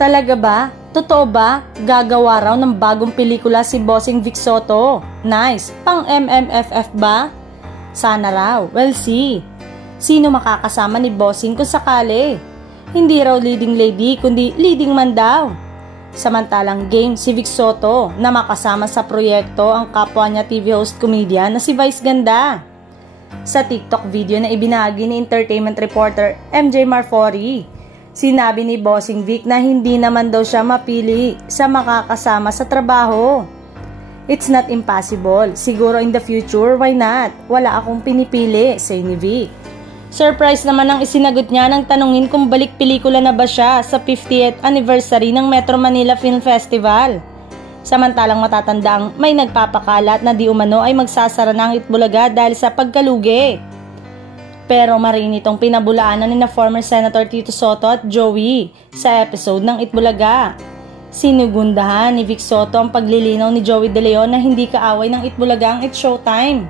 Talaga ba? Totoo ba? Gagawa raw ng bagong pelikula si Bossing Vic Soto. Nice. Pang MMFF ba? Sana raw. We'll see. Sino makakasama ni Bossing kung sakali? Hindi raw leading lady kundi leading man daw. Samantalang game si Vic Soto na makasama sa proyekto ang kapwa niya TV host comedian na si Vice Ganda. Sa TikTok video na ibinahagi ni entertainment reporter MJ Marfori, sinabi ni Bossing Vic na hindi naman daw siya mapili sa makakasama sa trabaho. It's not impossible. Siguro in the future, why not? Wala akong pinipili, say ni Vic. Surprise naman ang isinagot niya nang tanungin kung balik pelikula na ba siya sa 50th anniversary ng Metro Manila Film Festival. Samantalang matatanda ang may nagpapakalat na di umano ay magsasara ng Itbulaga dahil sa pagkalugi. Pero marinitong pinabulaanan ni na former Senator Tito Soto at Joey sa episode ng Itbulaga. Sinugundahan ni Vic Soto ang paglilinaw ni Joey De Leon na hindi kaaway ng Itbulaga ang It's Showtime.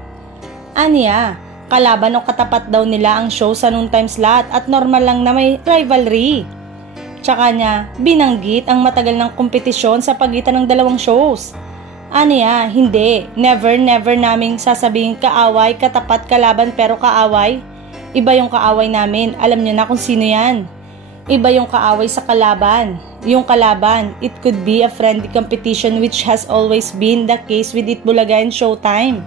Aniya, kalaban o katapat daw nila ang show sa noon time slot at normal lang na may rivalry. Tsaka niya, binanggit ang matagal ng kompetisyon sa pagitan ng dalawang shows. Aniya, hindi, never naming sasabihin kaaway, katapat, kalaban pero kaaway. Iba yung kaaway namin, alam niyo na kung sino yan. Iba yung kaaway sa kalaban. Yung kalaban, it could be a friendly competition which has always been the case with Itbulaga and Showtime.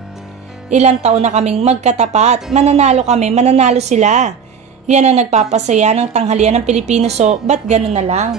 Ilang taon na kaming magkatapat, mananalo kami, mananalo sila. Yan ang nagpapasaya ng tanghalian ng Pilipino, so ba't ganun na lang?